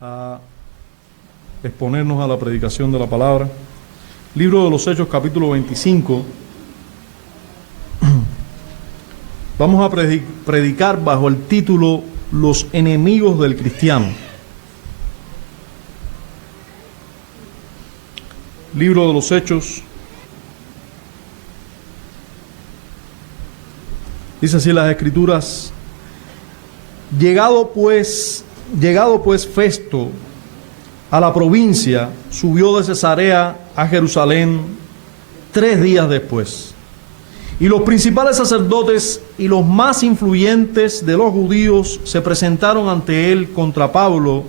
a exponernos a la predicación de la palabra. Libro de los Hechos, capítulo 25. Vamos a predicar bajo el título Los enemigos del cristiano. Libro de los Hechos. Dice así las Escrituras: Llegado pues Festo a la provincia, subió de Cesarea a Jerusalén 3 días después. Y los principales sacerdotes y los más influyentes de los judíos se presentaron ante él contra Pablo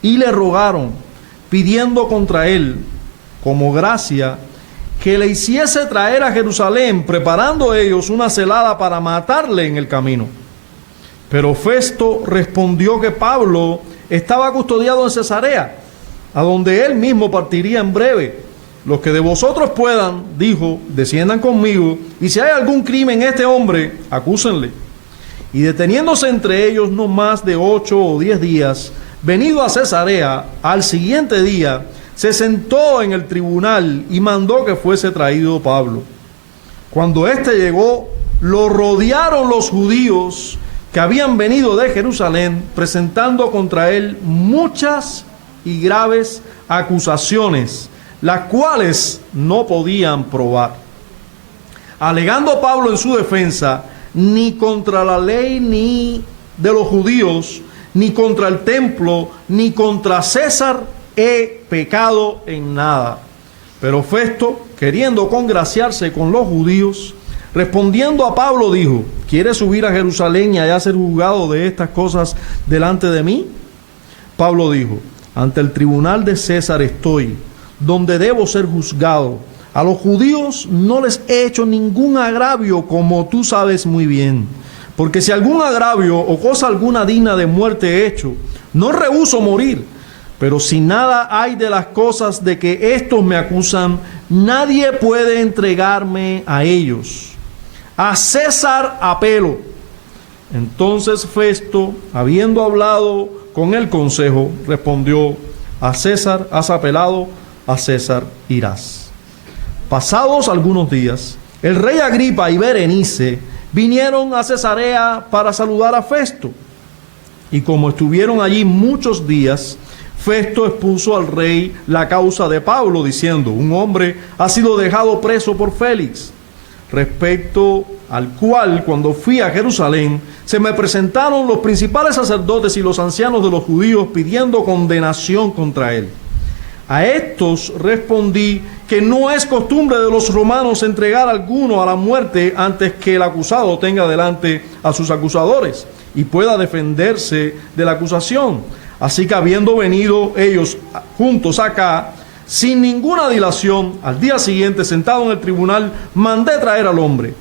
y le rogaron, pidiendo contra él, como gracia, que le hiciese traer a Jerusalén, preparando ellos una celada para matarle en el camino. Pero Festo respondió que Pablo estaba custodiado en Cesarea, a donde él mismo partiría en breve. Los que de vosotros puedan, dijo, desciendan conmigo, y si hay algún crimen en este hombre, acúsenle. Y deteniéndose entre ellos no más de 8 o 10 días, venido a Cesarea, al siguiente día, se sentó en el tribunal y mandó que fuese traído Pablo. Cuando éste llegó, lo rodearon los judíos que habían venido de Jerusalén, presentando contra él muchas y graves acusaciones, las cuales no podían probar. Alegando Pablo en su defensa, ni contra la ley ni de los judíos, ni contra el templo, ni contra César he pecado en nada. Pero Festo, queriendo congraciarse con los judíos, respondiendo a Pablo, dijo: ¿Quieres subir a Jerusalén y allá ser juzgado de estas cosas delante de mí? Pablo dijo: ante el tribunal de César estoy, donde debo ser juzgado. A los judíos no les he hecho ningún agravio, como tú sabes muy bien. Porque si algún agravio o cosa alguna digna de muerte he hecho, no rehúso morir. Pero si nada hay de las cosas de que estos me acusan, nadie puede entregarme a ellos. A César apelo. Entonces Festo, habiendo hablado con el consejo, respondió: a César has apelado, a César irás. Pasados algunos días, el rey Agripa y Berenice vinieron a Cesarea para saludar a Festo. Y como estuvieron allí muchos días, Festo expuso al rey la causa de Pablo, diciendo: un hombre ha sido dejado preso por Félix, respecto al cual, cuando fui a Jerusalén, se me presentaron los principales sacerdotes y los ancianos de los judíos pidiendo condenación contra él. A estos respondí que no es costumbre de los romanos entregar a alguno a la muerte antes que el acusado tenga delante a sus acusadores y pueda defenderse de la acusación. Así que, habiendo venido ellos juntos acá, sin ninguna dilación, al día siguiente, sentado en el tribunal, mandé traer al hombre.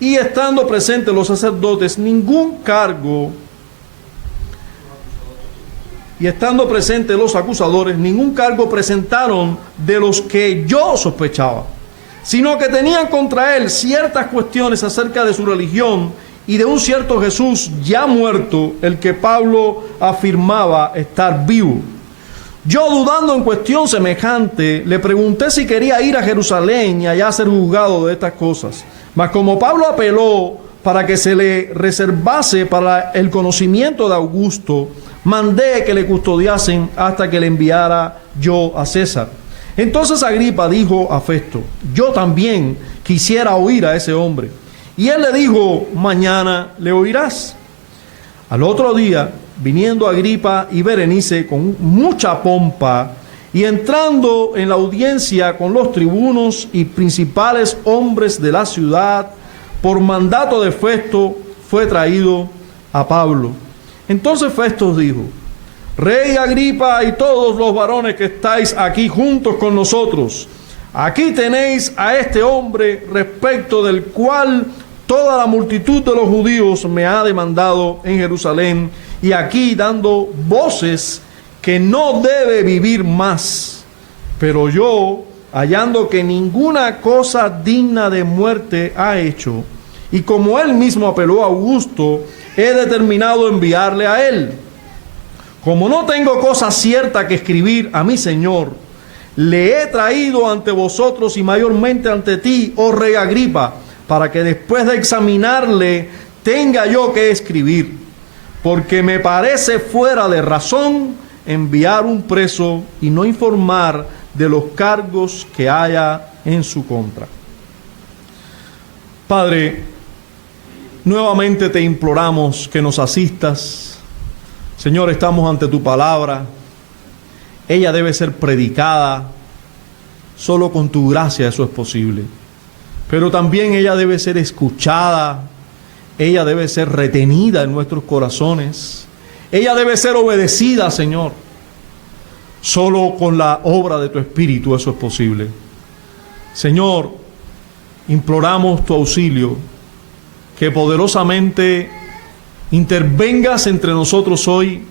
Y estando presentes los sacerdotes, ningún cargo, y estando presentes los acusadores, ningún cargo presentaron de los que yo sospechaba, sino que tenían contra él ciertas cuestiones acerca de su religión y de un cierto Jesús ya muerto, el que Pablo afirmaba estar vivo. Yo, dudando en cuestión semejante, le pregunté si quería ir a Jerusalén y allá ser juzgado de estas cosas. Mas como Pablo apeló para que se le reservase para el conocimiento de Augusto, mandé que le custodiasen hasta que le enviara yo a César. Entonces Agripa dijo a Festo: yo también quisiera oír a ese hombre. Y él le dijo: mañana le oirás. Al otro día, viniendo Agripa y Berenice con mucha pompa, y entrando en la audiencia con los tribunos y principales hombres de la ciudad, por mandato de Festo fue traído a Pablo. Entonces Festo dijo: Rey Agripa y todos los varones que estáis aquí juntos con nosotros, aquí tenéis a este hombre respecto del cual toda la multitud de los judíos me ha demandado en Jerusalén, y aquí dando voces que no debe vivir más. Pero yo, hallando que ninguna cosa digna de muerte ha hecho, y como él mismo apeló a Augusto, he determinado enviarle a él. como no tengo cosa cierta que escribir a mi Señor, le he traído ante vosotros y mayormente ante ti, oh rey Agripa, para que después de examinarle tenga yo que escribir, porque me parece fuera de razón enviar un preso y no informar de los cargos que haya en su contra. Padre, nuevamente te imploramos que nos asistas. Señor, estamos ante tu palabra. Ella debe ser predicada. Solo con tu gracia eso es posible. Pero también ella debe ser escuchada. Ella debe ser retenida en nuestros corazones. Ella debe ser obedecida, Señor. Solo con la obra de tu Espíritu eso es posible. Señor, imploramos tu auxilio, que poderosamente intervengas entre nosotros hoy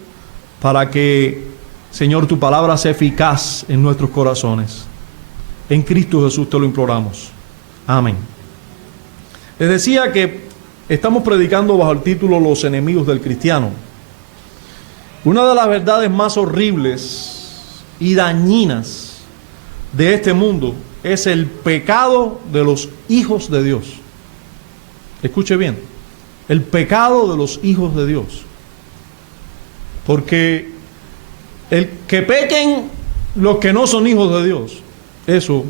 para que, Señor, tu palabra sea eficaz en nuestros corazones. En Cristo Jesús te lo imploramos. Amén. Les decía que estamos predicando bajo el título Los enemigos del cristiano. Una de las verdades más horribles y dañinas de este mundo es el pecado de los hijos de Dios. Escuche bien, el pecado de los hijos de Dios. Porque el que pequen los que no son hijos de Dios, eso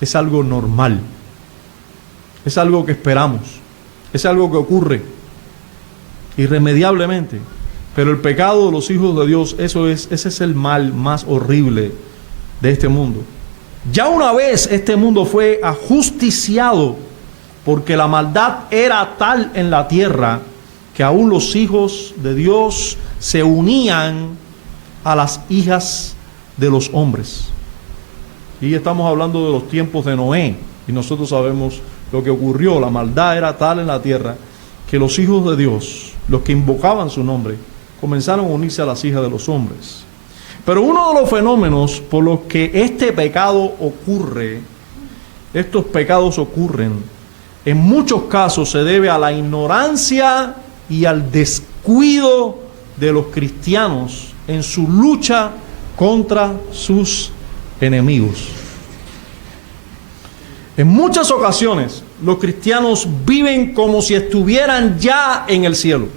es algo normal. Es algo que esperamos. Es algo que ocurre irremediablemente. Pero el pecado de los hijos de Dios, ese es el mal más horrible de este mundo. Ya una vez este mundo fue ajusticiado porque la maldad era tal en la tierra que aún los hijos de Dios se unían a las hijas de los hombres. Y estamos hablando de los tiempos de Noé, y nosotros sabemos lo que ocurrió. La maldad era tal en la tierra que los hijos de Dios, los que invocaban su nombre, comenzaron a unirse a las hijas de los hombres. Pero uno de los fenómenos por los que este pecado ocurre, estos pecados ocurren, en muchos casos se debe a la ignorancia y al descuido de los cristianos en su lucha contra sus enemigos. En muchas ocasiones los cristianos viven como si estuvieran ya en el cielo.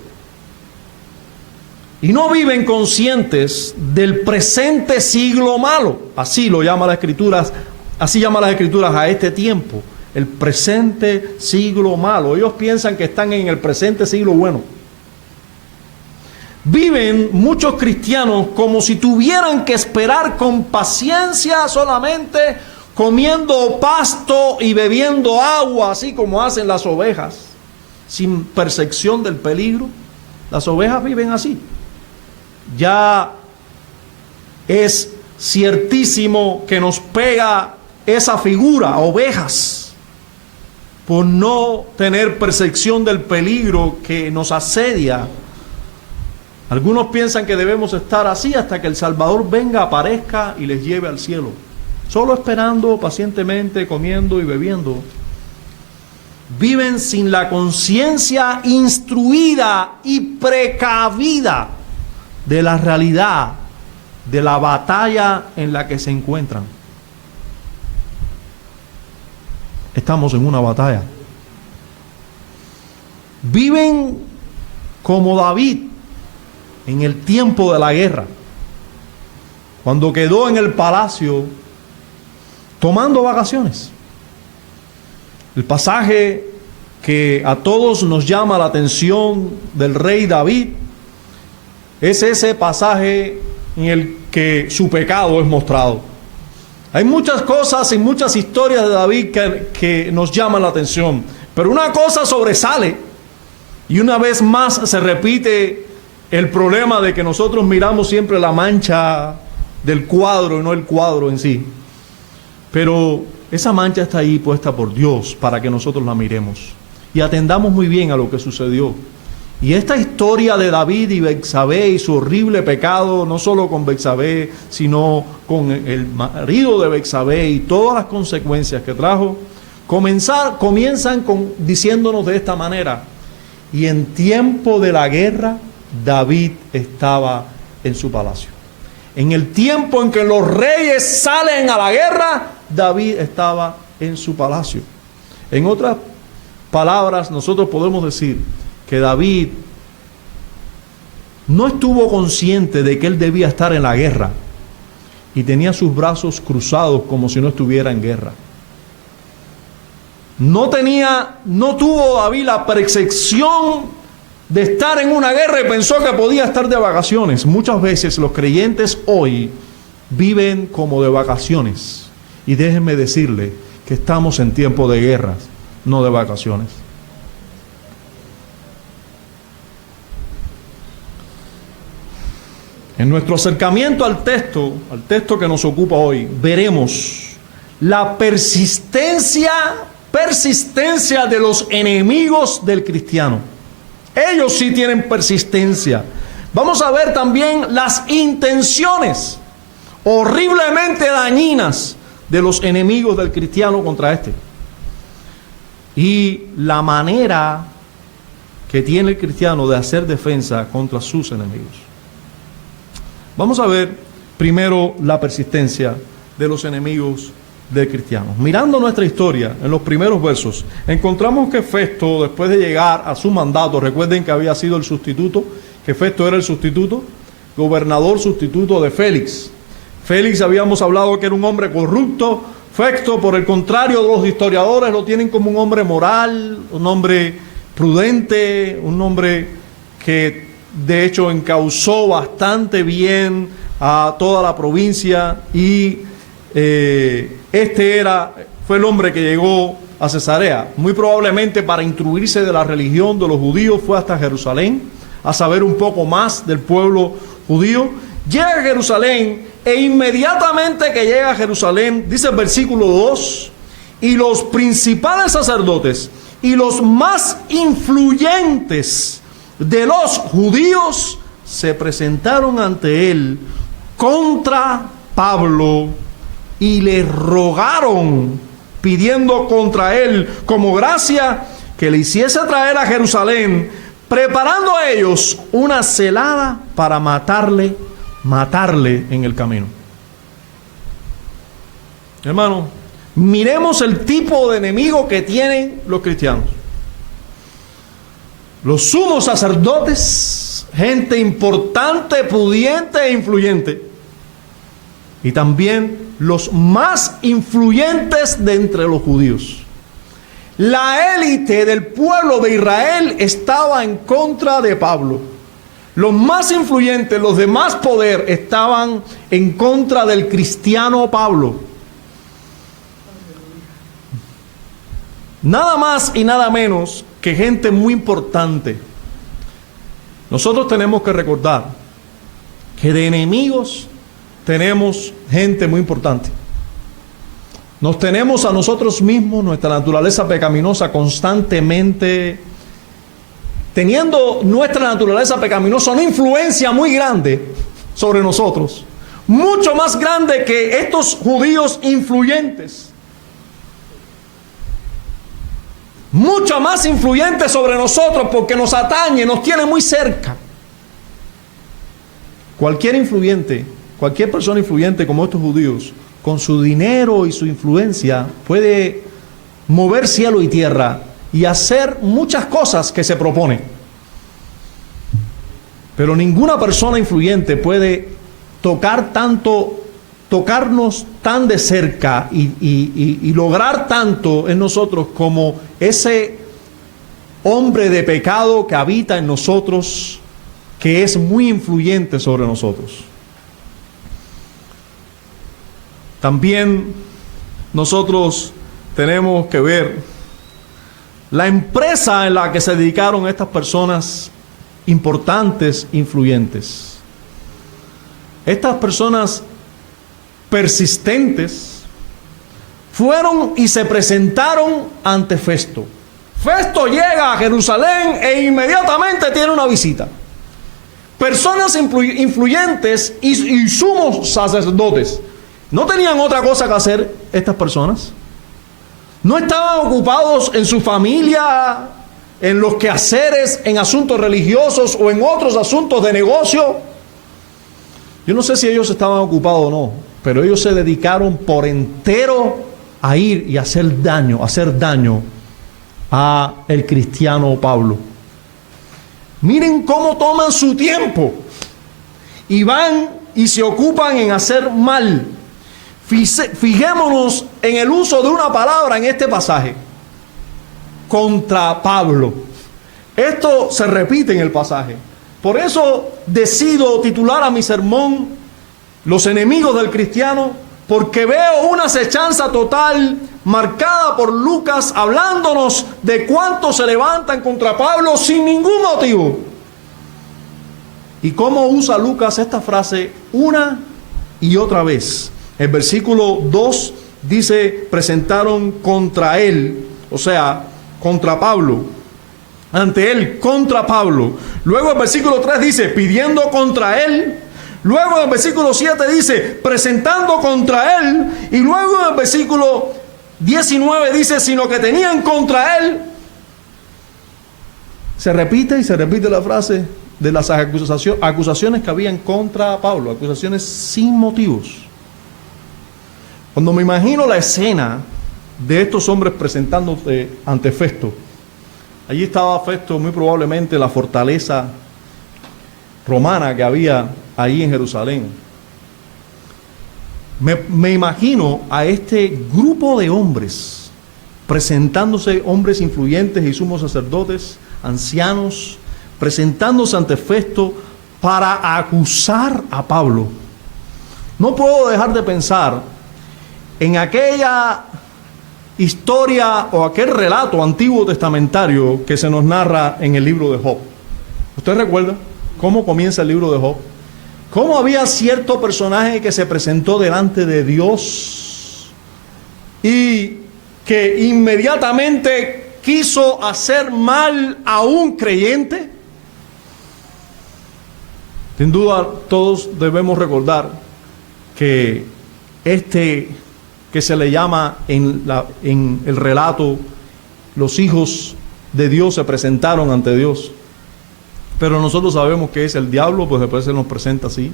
Y no viven conscientes del presente siglo malo. Así lo llama las Escrituras, así llama las Escrituras a este tiempo. El presente siglo malo. Ellos piensan que están en el presente siglo bueno. Viven muchos cristianos como si tuvieran que esperar con paciencia solamente, comiendo pasto y bebiendo agua, así como hacen las ovejas, sin percepción del peligro. Las ovejas viven así. Ya es ciertísimo que nos pega esa figura, ovejas, por no tener percepción del peligro que nos asedia. Algunos piensan que debemos estar así hasta que el Salvador venga, aparezca y les lleve al cielo, solo esperando pacientemente, comiendo y bebiendo. Viven sin la conciencia instruida y precavida de la realidad, de la batalla en la que se encuentran. Estamos en una batalla. Viven como David en el tiempo de la guerra, cuando quedó en el palacio tomando vacaciones. El pasaje que a todos nos llama la atención del rey David es ese pasaje en el que su pecado es mostrado. Hay muchas cosas y muchas historias de David que nos llaman la atención, pero una cosa sobresale, y una vez más se repite el problema de que nosotros miramos siempre la mancha del cuadro y no el cuadro en sí. Pero esa mancha está ahí puesta por Dios para que nosotros la miremos y atendamos muy bien a lo que sucedió. Y esta historia de David y Betsabé y su horrible pecado, no solo con Betsabé, sino con el marido de Betsabé y todas las consecuencias que trajo, comienzan diciéndonos de esta manera: y en tiempo de la guerra, David estaba en su palacio. En el tiempo en que los reyes salen a la guerra, David estaba en su palacio. En otras palabras, nosotros podemos decir que David no estuvo consciente de que él debía estar en la guerra y tenía sus brazos cruzados como si no estuviera en guerra. No tuvo David la percepción de estar en una guerra y pensó que podía estar de vacaciones. Muchas veces los creyentes hoy viven como de vacaciones. Y déjenme decirle que estamos en tiempo de guerras, no de vacaciones. En nuestro acercamiento al texto que nos ocupa hoy, veremos la persistencia de los enemigos del cristiano. Ellos sí tienen persistencia. Vamos a ver también las intenciones horriblemente dañinas de los enemigos del cristiano contra este. Y la manera que tiene el cristiano de hacer defensa contra sus enemigos. Vamos a ver primero la persistencia de los enemigos del cristiano. Mirando nuestra historia, en los primeros versos, encontramos que Festo, después de llegar a su mandato, recuerden que había sido el sustituto, que Festo era el sustituto, gobernador sustituto de Félix. Félix, habíamos hablado que era un hombre corrupto. Festo, por el contrario, los historiadores lo tienen como un hombre moral, un hombre prudente, un hombre que de hecho encauzó bastante bien a toda la provincia y fue el hombre que llegó a Cesarea, muy probablemente para instruirse de la religión de los judíos. Fue hasta Jerusalén a saber un poco más del pueblo judío. Llega a Jerusalén e inmediatamente que llega a Jerusalén, dice el versículo 2, y los principales sacerdotes y los más influyentes de los judíos se presentaron ante él contra Pablo y le rogaron, pidiendo contra él como gracia que le hiciese traer a Jerusalén, preparando a ellos una celada para matarle en el camino. Hermano, miremos el tipo de enemigo que tienen los cristianos. Los sumos sacerdotes, gente importante, pudiente e influyente. Y también los más influyentes de entre los judíos. La élite del pueblo de Israel estaba en contra de Pablo. Los más influyentes, los de más poder, estaban en contra del cristiano Pablo. Nada más y nada menos que gente muy importante. Nosotros tenemos que recordar que de enemigos tenemos gente muy importante. Nos tenemos a nosotros mismos, nuestra naturaleza pecaminosa constantemente, teniendo nuestra naturaleza pecaminosa una influencia muy grande sobre nosotros, mucho más grande que estos judíos influyentes, mucho más influyente sobre nosotros porque nos atañe, nos tiene muy cerca. Cualquier persona influyente como estos judíos, con su dinero y su influencia, puede mover cielo y tierra y hacer muchas cosas que se propone. Pero ninguna persona influyente puede tocarnos tan de cerca y lograr tanto en nosotros como ese hombre de pecado que habita en nosotros, que es muy influyente sobre nosotros. También nosotros tenemos que ver la empresa en la que se dedicaron estas personas importantes, influyentes. Estas personas persistentes fueron y se presentaron ante Festo. Festo llega a Jerusalén e inmediatamente tiene una visita. Personas influyentes y sumos sacerdotes. ¿No tenían otra cosa que hacer estas personas? ¿No estaban ocupados en su familia, en los quehaceres, en asuntos religiosos o en otros asuntos de negocio? Yo no sé si ellos estaban ocupados o no, pero ellos se dedicaron por entero a ir y hacer daño a el cristiano Pablo. Miren cómo toman su tiempo y van y se ocupan en hacer mal. Fijémonos en el uso de una palabra en este pasaje: contra Pablo. Esto se repite en el pasaje. Por eso decido titular a mi sermón Los enemigos del cristiano, porque veo una acechanza total marcada por Lucas, hablándonos de cuántos se levantan contra Pablo sin ningún motivo. Y cómo usa Lucas esta frase una y otra vez. El versículo 2 dice: presentaron contra él, o sea, contra Pablo. Ante él, contra Pablo. Luego el versículo 3 dice: pidiendo contra él. Luego el versículo 7 dice: presentando contra él. Y luego el versículo 19 dice: sino que tenían contra él. Se repite y se repite la frase de las acusaciones que habían contra Pablo. Acusaciones sin motivos. Cuando me imagino la escena de estos hombres presentándose ante Festo, allí estaba Festo, muy probablemente la fortaleza romana que había ahí en Jerusalén. Me imagino a este grupo de hombres presentándose, hombres influyentes y sumos sacerdotes, ancianos, presentándose ante Festo para acusar a Pablo. No puedo dejar de pensar en aquella historia o aquel relato antiguo testamentario que se nos narra en el libro de Job. ¿Usted recuerda cómo comienza el libro de Job? Cómo había cierto personaje que se presentó delante de Dios y que inmediatamente quiso hacer mal a un creyente. Sin duda todos debemos recordar que que se le llama en el relato, los hijos de Dios se presentaron ante Dios. Pero nosotros sabemos que es el diablo, pues después se nos presenta así.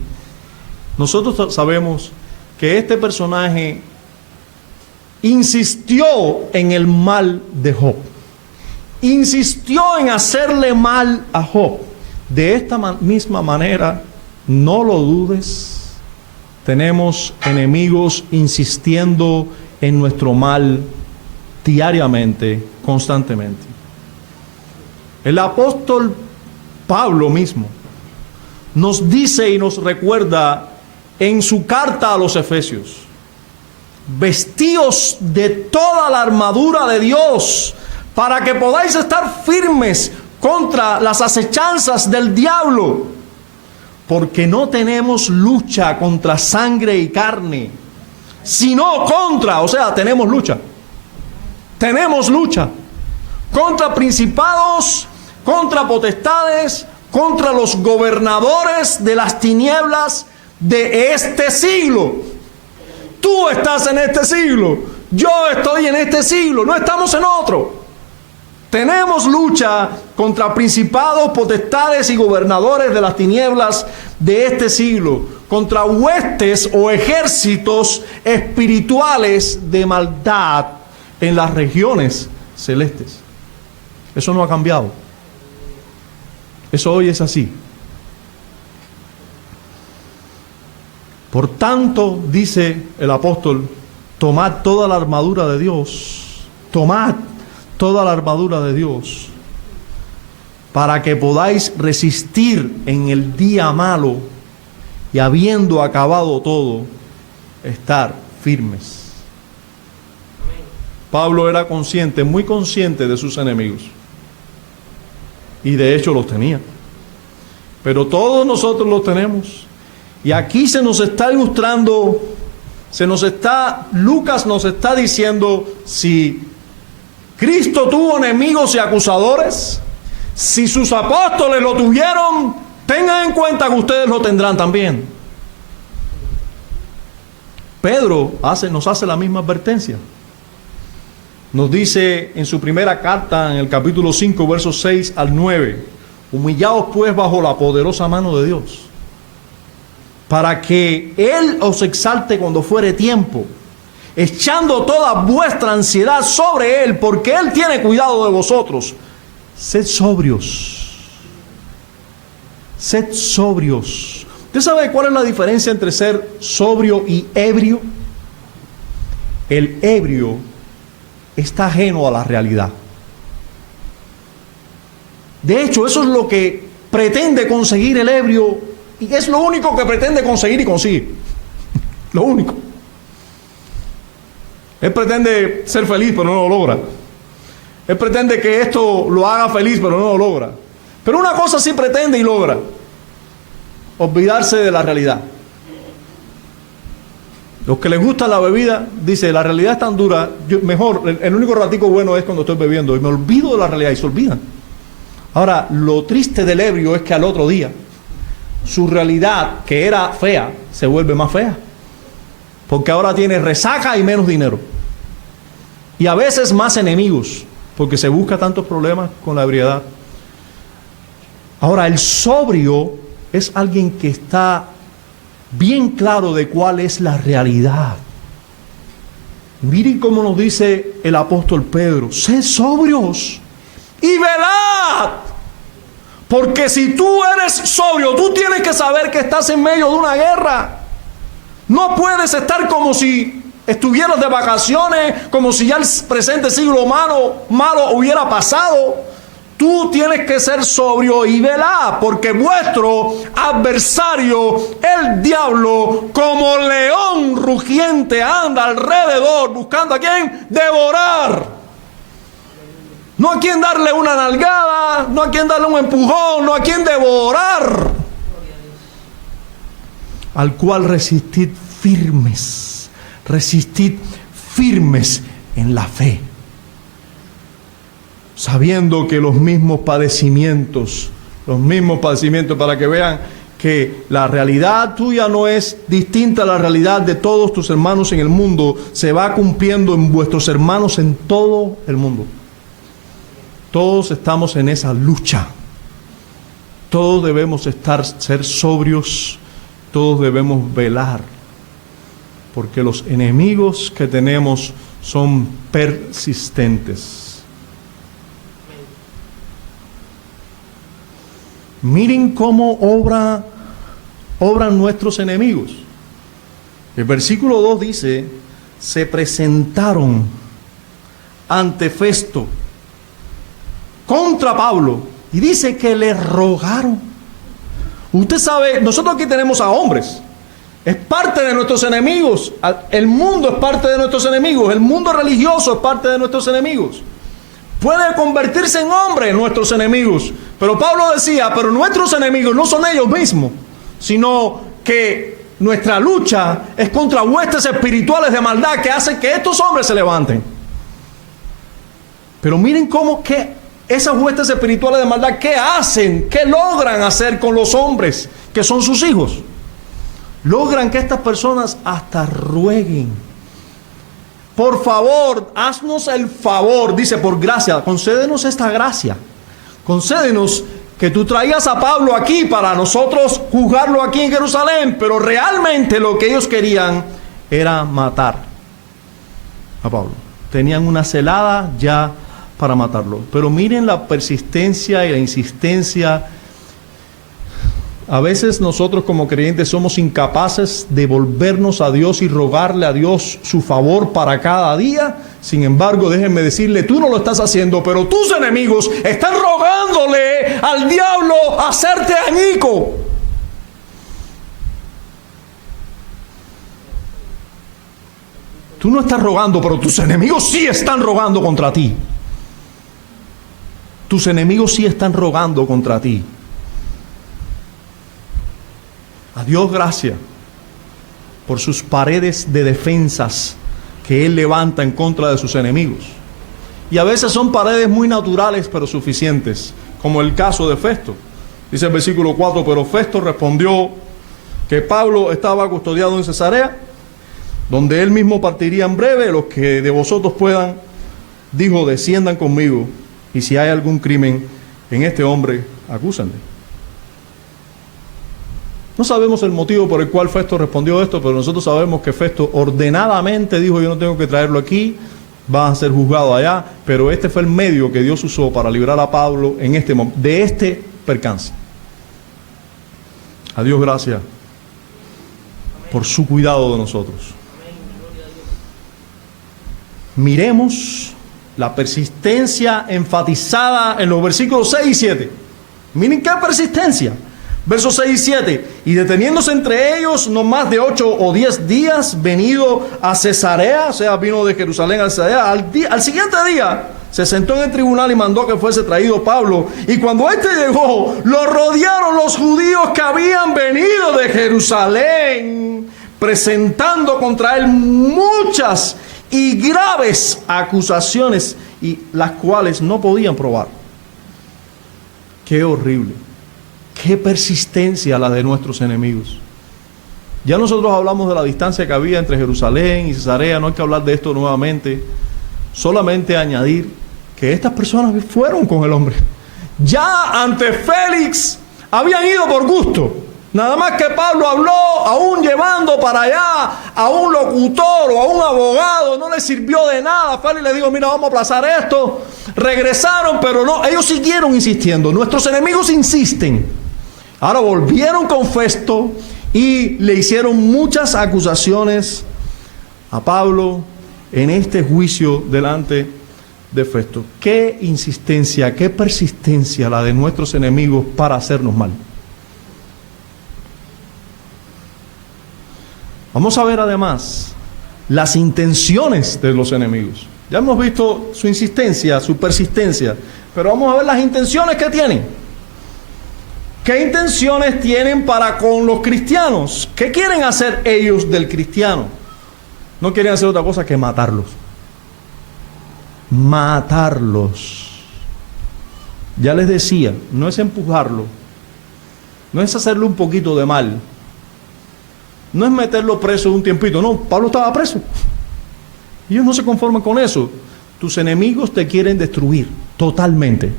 Nosotros sabemos que este personaje insistió en el mal de Job. Insistió en hacerle mal a Job. De esta misma manera, no lo dudes, tenemos enemigos insistiendo en nuestro mal diariamente, constantemente. El apóstol Pablo mismo nos dice y nos recuerda en su carta a los Efesios: vestíos de toda la armadura de Dios para que podáis estar firmes contra las acechanzas del diablo. Porque no tenemos lucha contra sangre y carne, sino contra, o sea, tenemos lucha contra principados, contra potestades, contra los gobernadores de las tinieblas de este siglo. Tú estás en este siglo, yo estoy en este siglo, no estamos en otro. Tenemos lucha contra principados, potestades y gobernadores de las tinieblas de este siglo, contra huestes o ejércitos espirituales de maldad en las regiones celestes. Eso no ha cambiado. Eso hoy es así. Por tanto, dice el apóstol, tomad toda la armadura de Dios. Tomad toda la armadura de Dios para que podáis resistir en el día malo y habiendo acabado todo, estar firmes. Pablo era consciente, muy consciente de sus enemigos, y de hecho los tenía, pero todos nosotros los tenemos. Y aquí se nos está ilustrando, Lucas nos está diciendo, si Cristo tuvo enemigos y acusadores, si sus apóstoles lo tuvieron, tengan en cuenta que ustedes lo tendrán también. Pedro nos hace la misma advertencia. Nos dice en su primera carta, en el capítulo 5, versos 6 al 9, humillaos pues bajo la poderosa mano de Dios, para que Él os exalte cuando fuere tiempo, echando toda vuestra ansiedad sobre Él, porque Él tiene cuidado de vosotros. Sed sobrios. Sed sobrios. ¿Usted sabe cuál es la diferencia entre ser sobrio y ebrio? El ebrio está ajeno a la realidad. De hecho, eso es lo que pretende conseguir el ebrio, y es lo único que pretende conseguir y consigue. Lo único. Él pretende ser feliz, pero no lo logra. Él pretende que esto lo haga feliz, pero no lo logra. Pero una cosa sí pretende y logra: olvidarse de la realidad. Los que les gusta la bebida, dice, la realidad es tan dura, el único ratico bueno es cuando estoy bebiendo, y me olvido de la realidad, y se olvidan. Ahora, lo triste del ebrio es que al otro día, su realidad, que era fea, se vuelve más fea. Porque ahora tiene resaca y menos dinero. Y a veces más enemigos, porque se busca tantos problemas con la ebriedad. Ahora, el sobrio es alguien que está bien claro de cuál es la realidad. Miren cómo nos dice el apóstol Pedro: sed sobrios y velad. Porque si tú eres sobrio, tú tienes que saber que estás en medio de una guerra. No puedes estar como si estuvieras de vacaciones, como si ya el presente siglo malo hubiera pasado. Tú tienes que ser sobrio y velar, porque vuestro adversario, el diablo, como león rugiente, anda alrededor buscando a quién devorar. No a quién darle una nalgada, no a quién darle un empujón, no a quién devorar. Al cual resistid firmes en la fe, sabiendo que los mismos padecimientos, para que vean que la realidad tuya no es distinta a la realidad de todos tus hermanos en el mundo, se va cumpliendo en vuestros hermanos en todo el mundo. Todos estamos en esa lucha. Todos debemos ser sobrios, todos debemos velar, porque los enemigos que tenemos son persistentes. Miren cómo obran nuestros enemigos. El versículo 2 dice: se presentaron ante Festo contra Pablo, y dice que le rogaron. Usted sabe, nosotros aquí tenemos a hombres, es parte de nuestros enemigos, el mundo es parte de nuestros enemigos, el mundo religioso es parte de nuestros enemigos. Puede convertirse en hombres nuestros enemigos, pero Pablo decía, pero nuestros enemigos no son ellos mismos, sino que nuestra lucha es contra huestes espirituales de maldad que hacen que estos hombres se levanten. Pero miren cómo que esas huestes espirituales de maldad, ¿qué hacen? ¿Qué logran hacer con los hombres que son sus hijos? Logran que estas personas hasta rueguen: por favor, haznos el favor, dice, por gracia, concédenos esta gracia. Concédenos que tú traigas a Pablo aquí para nosotros juzgarlo aquí en Jerusalén. Pero realmente lo que ellos querían era matar a Pablo. Tenían una celada ya para matarlo. Pero miren la persistencia y la insistencia. A veces nosotros como creyentes somos incapaces de volvernos a Dios y rogarle a Dios su favor para cada día. Sin embargo, déjenme decirle, tú no lo estás haciendo, pero tus enemigos están rogándole al diablo hacerte añico. Tú no estás rogando, pero tus enemigos sí están rogando contra ti. Tus enemigos sí están rogando contra ti. A Dios gracias por sus paredes de defensas que Él levanta en contra de sus enemigos. Y a veces son paredes muy naturales pero suficientes, como el caso de Festo. Dice el versículo 4, pero Festo respondió que Pablo estaba custodiado en Cesarea, donde él mismo partiría en breve. Los que de vosotros puedan, dijo, desciendan conmigo, y si hay algún crimen en este hombre, acúsenle. No sabemos el motivo por el cual Festo respondió esto, pero nosotros sabemos que Festo ordenadamente dijo: yo no tengo que traerlo aquí, van a ser juzgados allá, pero este fue el medio que Dios usó para librar a Pablo en este momento, de este percance. A Dios gracias por su cuidado de nosotros. Miremos la persistencia enfatizada en los versículos 6 y 7. Miren qué persistencia. Versos 6 y 7. Y deteniéndose entre ellos no más de 8 o 10 días, venido a Cesarea, o sea, vino de Jerusalén a Cesarea, al siguiente día se sentó en el tribunal y mandó que fuese traído Pablo. Y cuando éste llegó, lo rodearon los judíos que habían venido de Jerusalén, presentando contra él muchas y graves acusaciones, y las cuales no podían probar. Qué horrible, qué persistencia la de nuestros enemigos. Ya nosotros hablamos de la distancia que había entre Jerusalén y Cesarea, no hay que hablar de esto nuevamente. Solamente añadir que estas personas fueron con el hombre. Ya ante Félix habían ido por gusto. Nada más que Pablo habló, aún llevando para allá a un locutor o a un abogado, no le sirvió de nada. Félix le dijo: mira, vamos a aplazar esto. Regresaron, pero no, ellos siguieron insistiendo. Nuestros enemigos insisten. Ahora volvieron con Festo y le hicieron muchas acusaciones a Pablo en este juicio delante de Festo. Qué insistencia, qué persistencia la de nuestros enemigos para hacernos mal. Vamos a ver además las intenciones de los enemigos. Ya hemos visto su insistencia, su persistencia, pero vamos a ver las intenciones que tienen. ¿Qué intenciones tienen para con los cristianos? ¿Qué quieren hacer ellos del cristiano? No quieren hacer otra cosa que matarlos. Matarlos. Ya les decía, no es empujarlo, no es hacerle un poquito de mal, no es meterlo preso un tiempito. No, Pablo estaba preso. Ellos no se conforman con eso. Tus enemigos te quieren destruir totalmente.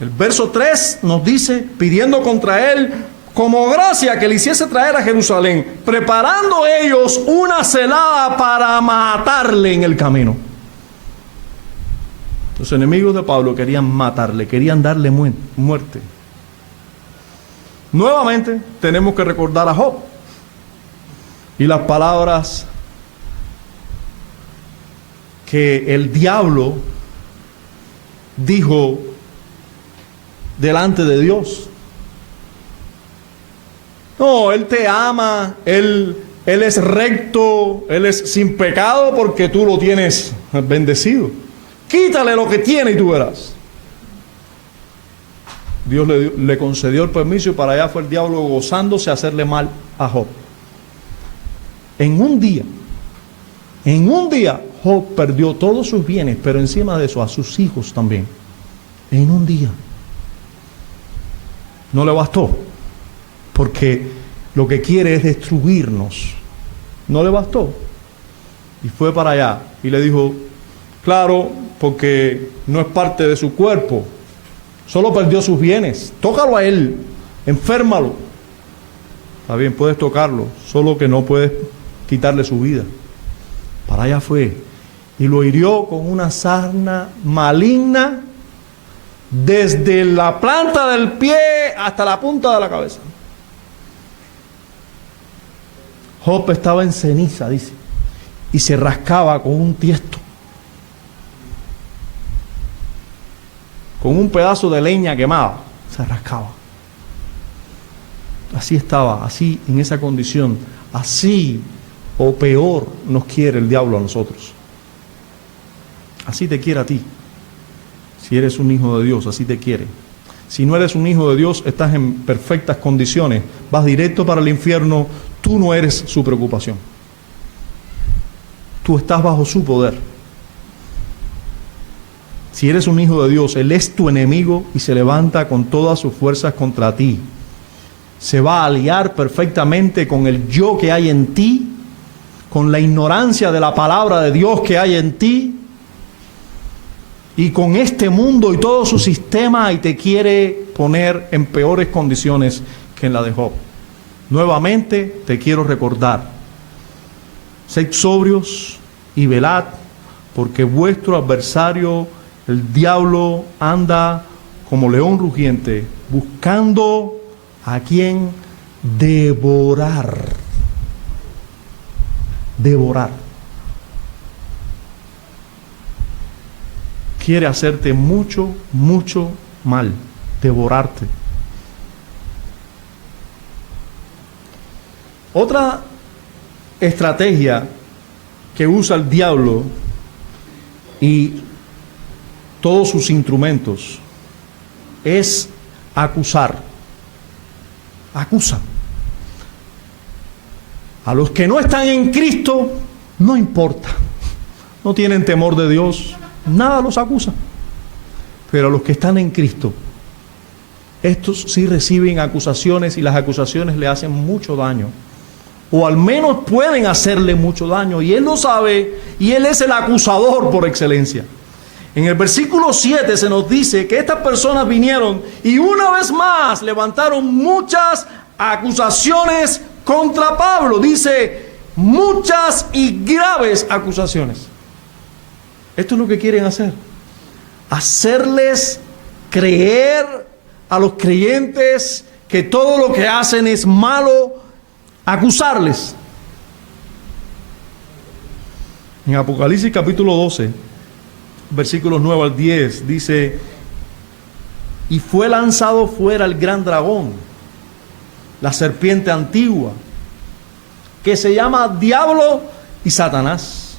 El verso 3 nos dice, pidiendo contra él como gracia que le hiciese traer a Jerusalén, preparando ellos una celada para matarle en el camino. Los enemigos de Pablo querían matarle, querían darle muerte. Nuevamente tenemos que recordar a Job y las palabras que el diablo dijo delante de Dios. No, Él te ama, Él es recto, Él es sin pecado porque tú lo tienes bendecido. Quítale lo que tiene y tú verás. Dios le concedió el permiso y para allá fue el diablo gozándose a hacerle mal a Job. En un día, Job perdió todos sus bienes, pero encima de eso a sus hijos también. En un día. No le bastó, porque lo que quiere es destruirnos. No le bastó. Y fue para allá y le dijo, claro, porque no es parte de su cuerpo. Solo perdió sus bienes. Tócalo a él, enférmalo. Está bien, puedes tocarlo, solo que no puedes quitarle su vida. Para allá fue. Y lo hirió con una sarna maligna desde la planta del pie hasta la punta de la cabeza. Job estaba en ceniza, dice, y se rascaba con un tiesto, con un pedazo de leña quemada, se rascaba. Así estaba, así en esa condición, así o peor nos quiere el diablo a nosotros. Así te quiere a ti. Si eres un hijo de Dios, así te quiere. Si no eres un hijo de Dios, estás en perfectas condiciones, vas directo para el infierno, tú no eres su preocupación. Tú estás bajo su poder. Si eres un hijo de Dios, Él es tu enemigo y se levanta con todas sus fuerzas contra ti. Se va a aliar perfectamente con el yo que hay en ti, con la ignorancia de la palabra de Dios que hay en ti. y con este mundo y todo su sistema, y te quiere poner en peores condiciones que en la de Job. Nuevamente te quiero recordar: sed sobrios y velad, porque vuestro adversario, el diablo, anda como león rugiente, buscando a quien devorar. Devorar. Quiere hacerte mucho, mucho mal, devorarte. Otra estrategia que usa el diablo y todos sus instrumentos es acusar. Acusa. A los que no están en Cristo, no importa. No tienen temor de Dios, nada los acusa. Pero a los que están en Cristo, estos sí reciben acusaciones, y las acusaciones le hacen mucho daño. O al menos pueden hacerle mucho daño. Y Él lo sabe, y Él es el acusador por excelencia. En el versículo 7 se nos dice que estas personas vinieron y una vez más levantaron muchas acusaciones contra Pablo. Dice, muchas y graves acusaciones. Esto es lo que quieren hacer: hacerles creer a los creyentes que todo lo que hacen es malo, acusarles. En Apocalipsis capítulo 12, versículos 9 al 10, dice: y fue lanzado fuera el gran dragón, la serpiente antigua, que se llama Diablo y Satanás,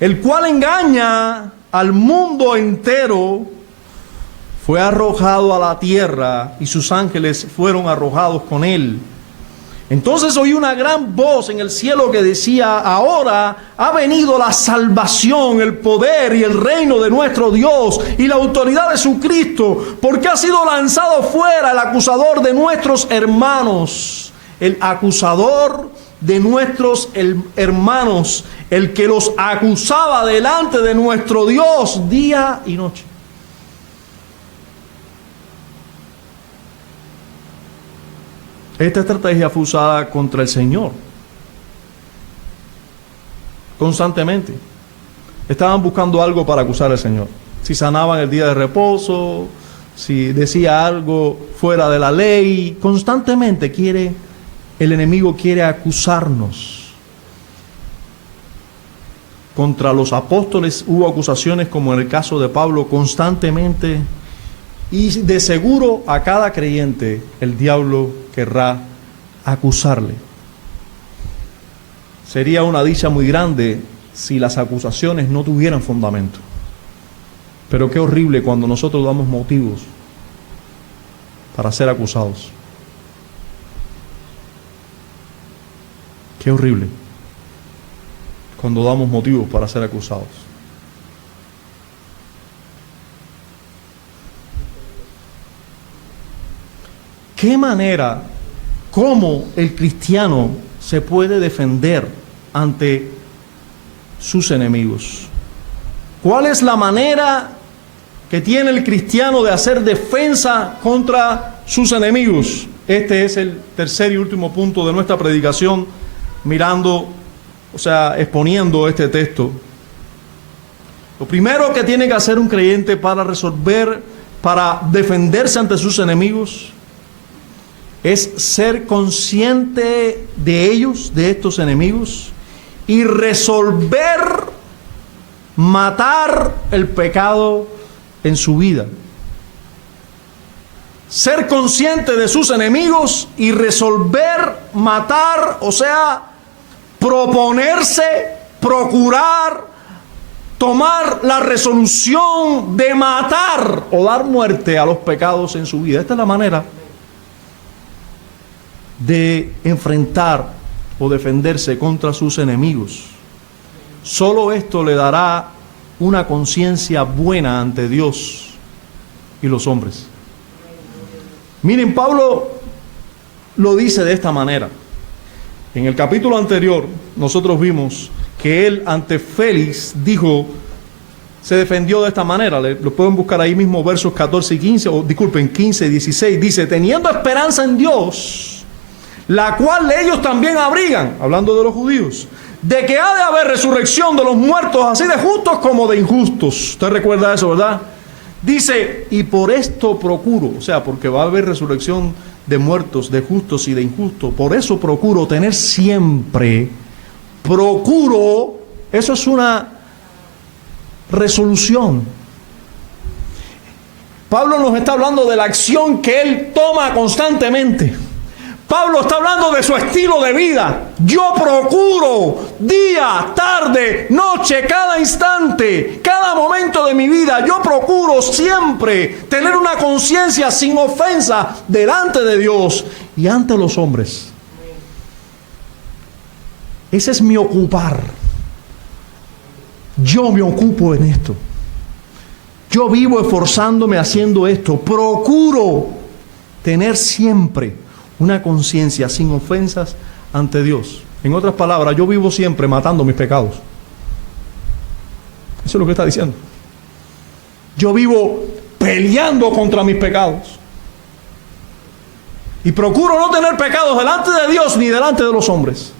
el cual engaña al mundo entero. Fue arrojado a la tierra, y sus ángeles fueron arrojados con él. Entonces oí una gran voz en el cielo que decía: ahora ha venido la salvación, el poder y el reino de nuestro Dios y la autoridad de su Cristo, porque ha sido lanzado fuera el acusador de nuestros hermanos. El acusador de nuestros hermanos, el que los acusaba delante de nuestro Dios día y noche. Esta estrategia fue usada contra el Señor constantemente. Estaban buscando algo para acusar al Señor. Si sanaban el día de reposo, si decía algo fuera de la ley, constantemente el enemigo quiere acusarnos. Contra los apóstoles hubo acusaciones, como en el caso de Pablo, constantemente. Y de seguro a cada creyente el diablo querrá acusarle. Sería una dicha muy grande si las acusaciones no tuvieran fundamento. Pero qué horrible cuando nosotros damos motivos para ser acusados. Qué horrible cuando damos motivos para ser acusados. ¿Qué manera, cómo el cristiano se puede defender ante sus enemigos? ¿Cuál es la manera que tiene el cristiano de hacer defensa contra sus enemigos? Este es el tercer y último punto de nuestra predicación, exponiendo este texto. Lo primero que tiene que hacer un creyente para defenderse ante sus enemigos, es ser consciente de ellos, de estos enemigos, y resolver matar el pecado en su vida. Ser consciente de sus enemigos y resolver matar, proponerse, procurar, tomar la resolución de matar o dar muerte a los pecados en su vida. Esta es la manera de enfrentar o defenderse contra sus enemigos. Solo esto le dará una conciencia buena ante Dios y los hombres. Miren, Pablo lo dice de esta manera. En el capítulo anterior nosotros vimos que él ante Félix dijo: se defendió de esta manera. Lo pueden buscar ahí mismo, versos 14 y 15, o disculpen, 15 y 16. Dice: teniendo esperanza en Dios, la cual ellos también abrigan, hablando de los judíos, de que ha de haber resurrección de los muertos, así de justos como de injustos. Usted recuerda eso, ¿verdad? Dice: y por esto procuro, o sea, porque va a haber resurrección de muertos, de justos y de injustos. Por eso procuro tener siempre, eso es una resolución. Pablo nos está hablando de la acción que él toma constantemente. Pablo está hablando de su estilo de vida. Yo procuro día, tarde, noche, cada instante, cada momento de mi vida, yo procuro siempre tener una conciencia sin ofensa delante de Dios y ante los hombres. Ese es mi ocupar. Yo me ocupo en esto. Yo vivo esforzándome haciendo esto. Procuro tener siempre una conciencia sin ofensas ante Dios. En otras palabras, yo vivo siempre matando mis pecados. Eso es lo que está diciendo. Yo vivo peleando contra mis pecados. Y procuro no tener pecados delante de Dios ni delante de los hombres.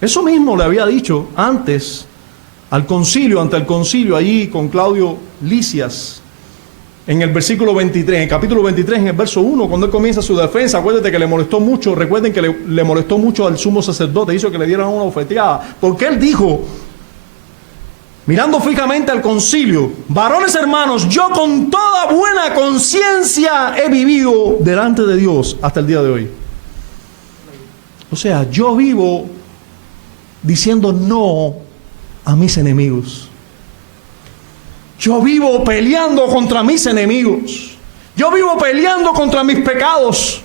Eso mismo le había dicho antes ante el concilio, allí con Claudio Lisias, en el versículo 23, en el capítulo 23, en el verso 1, cuando él comienza su defensa. Acuérdate que le molestó mucho, recuerden que le molestó mucho al sumo sacerdote, hizo que le dieran una bofeteada, porque él dijo, mirando fijamente al concilio: varones hermanos, yo con toda buena conciencia he vivido delante de Dios hasta el día de hoy. O sea, yo vivo diciendo no a mis enemigos. Yo vivo peleando contra mis enemigos. Yo vivo peleando contra mis pecados.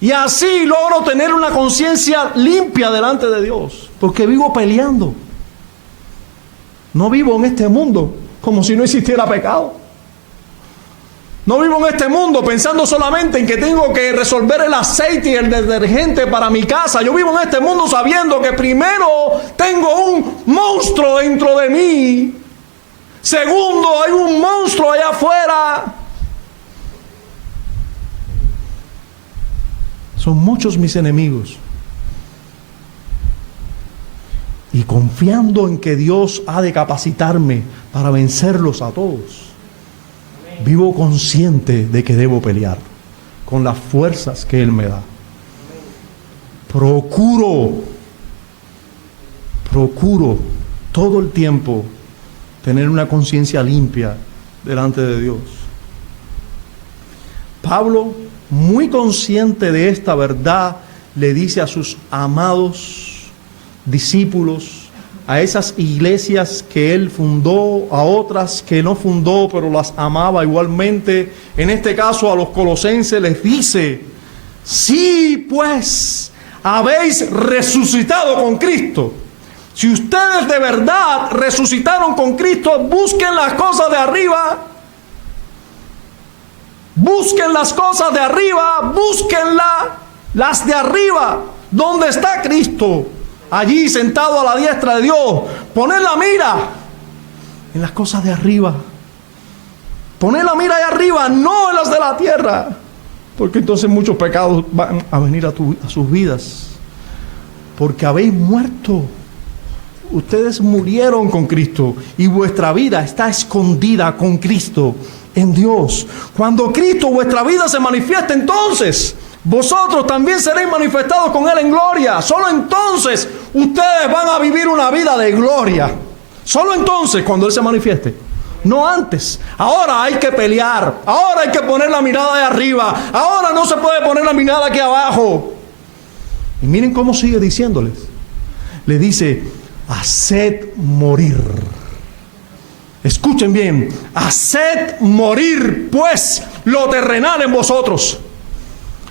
Y así logro tener una conciencia limpia delante de Dios, porque vivo peleando. No vivo en este mundo como si no existiera pecado. No vivo en este mundo pensando solamente en que tengo que resolver el aceite y el detergente para mi casa. Yo vivo en este mundo sabiendo que primero tengo un monstruo dentro de mí. Segundo, hay un monstruo allá afuera. Son muchos mis enemigos. Y confiando en que Dios ha de capacitarme para vencerlos a todos, vivo consciente de que debo pelear con las fuerzas que Él me da. Procuro todo el tiempo tener una conciencia limpia delante de Dios. Pablo, muy consciente de esta verdad, le dice a sus amados discípulos, a esas iglesias que él fundó, a otras que no fundó, pero las amaba igualmente. En este caso a los colosenses les dice: si pues habéis resucitado con Cristo, si ustedes de verdad resucitaron con Cristo, busquen las cosas de arriba. Busquen las cosas de arriba, las de arriba, donde está Cristo, allí sentado a la diestra de Dios. Poned la mira en las cosas de arriba. Poned la mira ahí arriba, no en las de la tierra, porque entonces muchos pecados van a venir a sus vidas. Porque habéis muerto. Ustedes murieron con Cristo y vuestra vida está escondida con Cristo en Dios. Cuando Cristo, vuestra vida, se manifieste, entonces vosotros también seréis manifestados con Él en gloria. Solo entonces ustedes van a vivir una vida de gloria. Solo entonces, cuando Él se manifieste. No antes. Ahora hay que pelear. Ahora hay que poner la mirada de arriba. Ahora no se puede poner la mirada aquí abajo. Y miren cómo sigue diciéndoles. Le dice: haced morir. Escuchen bien: haced morir pues lo terrenal en vosotros.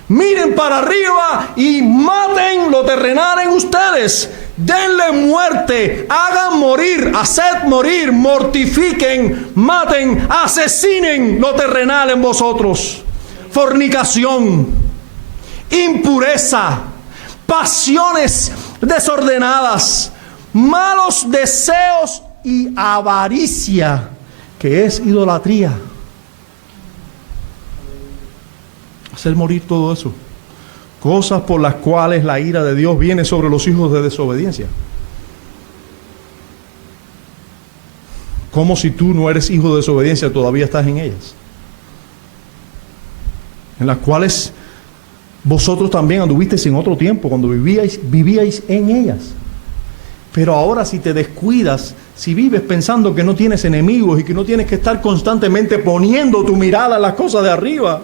Miren para arriba y maten lo terrenal en ustedes. Denle muerte, hagan morir, haced morir, mortifiquen, maten, asesinen lo terrenal en vosotros. Fornicación, impureza, pasiones desordenadas, malos deseos y avaricia, que es idolatría. Hacer morir todo eso. Cosas por las cuales la ira de Dios viene sobre los hijos de desobediencia. Como si tú no eres hijo de desobediencia, todavía estás en ellas. En las cuales vosotros también anduvisteis en otro tiempo, cuando vivíais en ellas. Pero ahora si te descuidas, si vives pensando que no tienes enemigos y que no tienes que estar constantemente poniendo tu mirada en las cosas de arriba,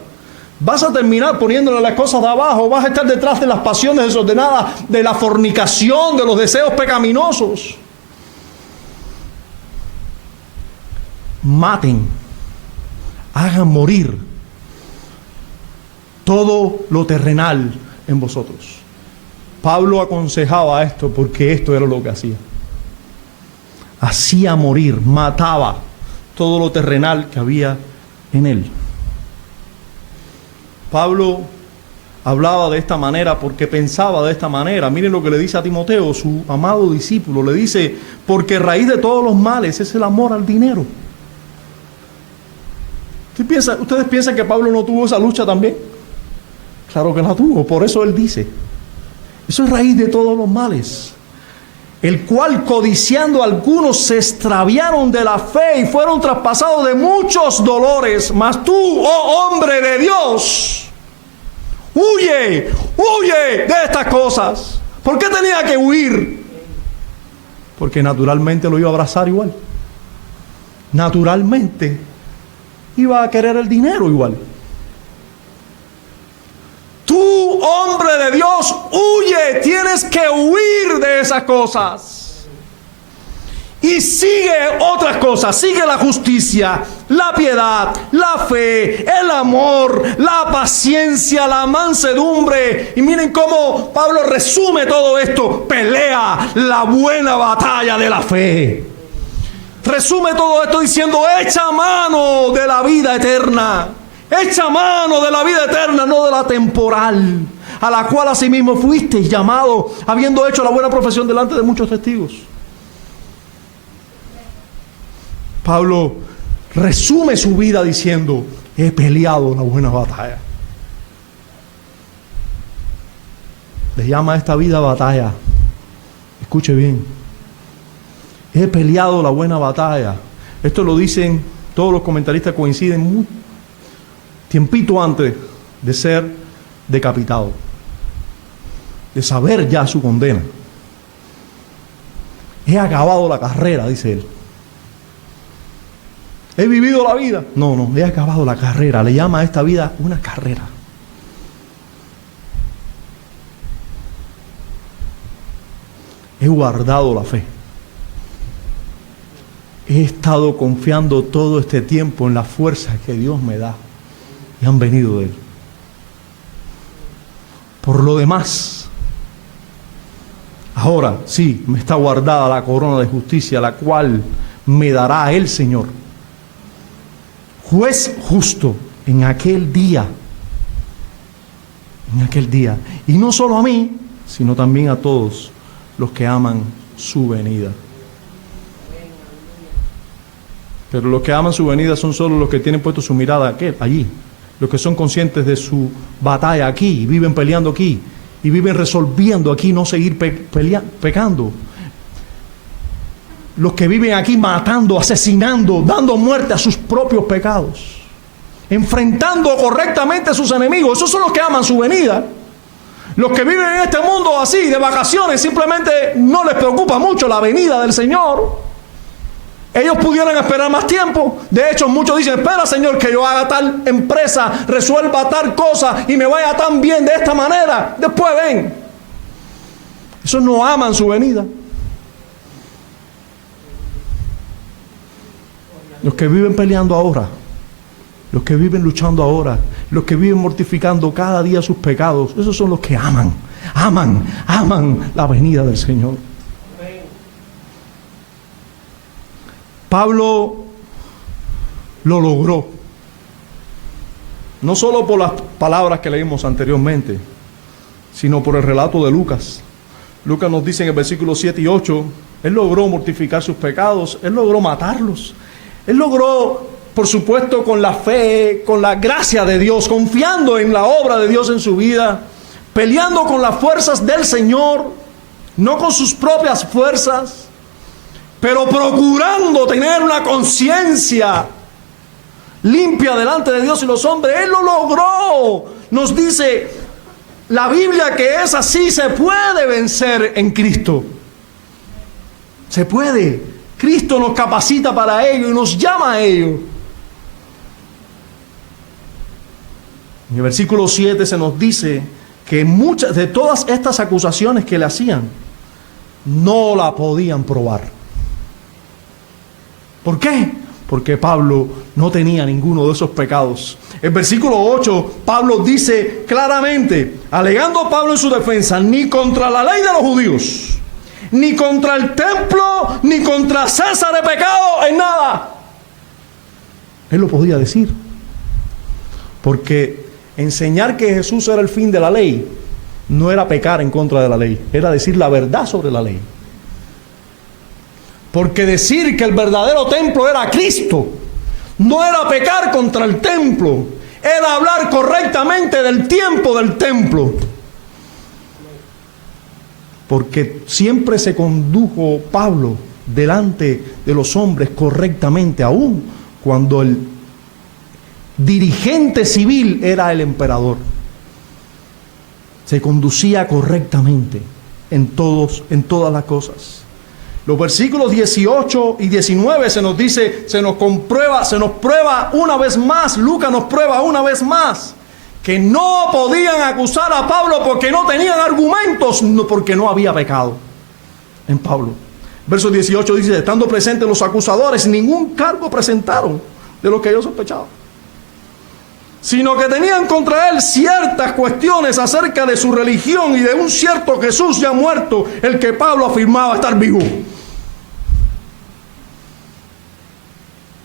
vas a terminar poniéndole las cosas de abajo, vas a estar detrás de las pasiones desordenadas, de la fornicación, de los deseos pecaminosos. Maten, hagan morir todo lo terrenal en vosotros. Pablo aconsejaba esto porque esto era lo que hacía. Hacía morir, mataba todo lo terrenal que había en él. Pablo hablaba de esta manera porque pensaba de esta manera. Miren lo que le dice a Timoteo, su amado discípulo. Le dice, porque raíz de todos los males es el amor al dinero. ¿Ustedes piensan que Pablo no tuvo esa lucha también? Claro que la tuvo, por eso él dice. Eso es raíz de todos los males. El cual codiciando algunos se extraviaron de la fe y fueron traspasados de muchos dolores. Mas tú, oh hombre de Dios, huye de estas cosas. ¿Por qué tenía que huir? Porque naturalmente lo iba a abrazar igual. Naturalmente iba a querer el dinero igual. Tú, hombre de Dios, huye, tienes que huir de esas cosas. Y sigue otras cosas, sigue la justicia, la piedad, la fe, el amor, la paciencia, la mansedumbre. Y miren cómo Pablo resume todo esto: pelea la buena batalla de la fe. Resume todo esto diciendo: echa mano de la vida eterna. Echa mano de la vida eterna, no de la temporal, a la cual asimismo fuisteis llamado, habiendo hecho la buena profesión delante de muchos testigos. Pablo resume su vida diciendo: he peleado la buena batalla. Le llama a esta vida batalla. Escuche bien. He peleado la buena batalla. Esto lo dicen, todos los comentaristas coinciden muy tiempito antes de ser decapitado, de saber ya su condena. He acabado la carrera, dice él. ¿He vivido la vida? No, he acabado la carrera. Le llama a esta vida una carrera. He guardado la fe. He estado confiando todo este tiempo en la fuerza que Dios me da. Y han venido de él. Por lo demás, ahora sí me está guardada la corona de justicia, la cual me dará el Señor, juez justo, en aquel día. En aquel día. Y no solo a mí, sino también a todos los que aman su venida. Pero los que aman su venida son solo los que tienen puesto su mirada allí. Los que son conscientes de su batalla aquí, y viven peleando aquí, y viven resolviendo aquí no seguir pecando. Los que viven aquí matando, asesinando, dando muerte a sus propios pecados, enfrentando correctamente a sus enemigos. Esos son los que aman su venida. Los que viven en este mundo así, de vacaciones, simplemente no les preocupa mucho la venida del Señor. Ellos pudieran esperar más tiempo. De hecho, muchos dicen: espera, Señor, que yo haga tal empresa, resuelva tal cosa y me vaya tan bien de esta manera. Después ven. Esos no aman su venida. Los que viven peleando ahora, los que viven luchando ahora, los que viven mortificando cada día sus pecados, esos son los que aman la venida del Señor. Pablo lo logró, no solo por las palabras que leímos anteriormente, sino por el relato de Lucas, Lucas nos dice en el versículo 7 y 8, Él logró mortificar sus pecados, Él logró matarlos. Él logró, por supuesto, con la fe, con la gracia de Dios, confiando en la obra de Dios en su vida, peleando con las fuerzas del Señor, no con sus propias fuerzas, pero procurando tener una conciencia limpia delante de Dios y los hombres. Él lo logró. Nos dice la Biblia que es así, se puede vencer en Cristo. Se puede. Cristo nos capacita para ello y nos llama a ello. En el versículo 7 se nos dice que muchas de todas estas acusaciones que le hacían, no la podían probar. ¿Por qué? Porque Pablo no tenía ninguno de esos pecados. El versículo 8, Pablo dice claramente, alegando Pablo en su defensa, ni contra la ley de los judíos, ni contra el templo, ni contra César he pecado en nada. Él lo podía decir. Porque enseñar que Jesús era el fin de la ley no era pecar en contra de la ley, era decir la verdad sobre la ley. Porque decir que el verdadero templo era Cristo no era pecar contra el templo, era hablar correctamente del tiempo del templo. Porque siempre se condujo Pablo delante de los hombres correctamente, aún cuando el dirigente civil era el emperador. Se conducía correctamente en todas las cosas. Los versículos 18 y 19 se nos dice, se nos prueba una vez más, Lucas nos prueba una vez más, que no podían acusar a Pablo porque no tenían argumentos, no, porque no había pecado en Pablo. Verso 18 dice, estando presentes los acusadores, ningún cargo presentaron de lo que ellos sospechaban, sino que tenían contra él ciertas cuestiones acerca de su religión y de un cierto Jesús ya muerto, el que Pablo afirmaba estar vivo.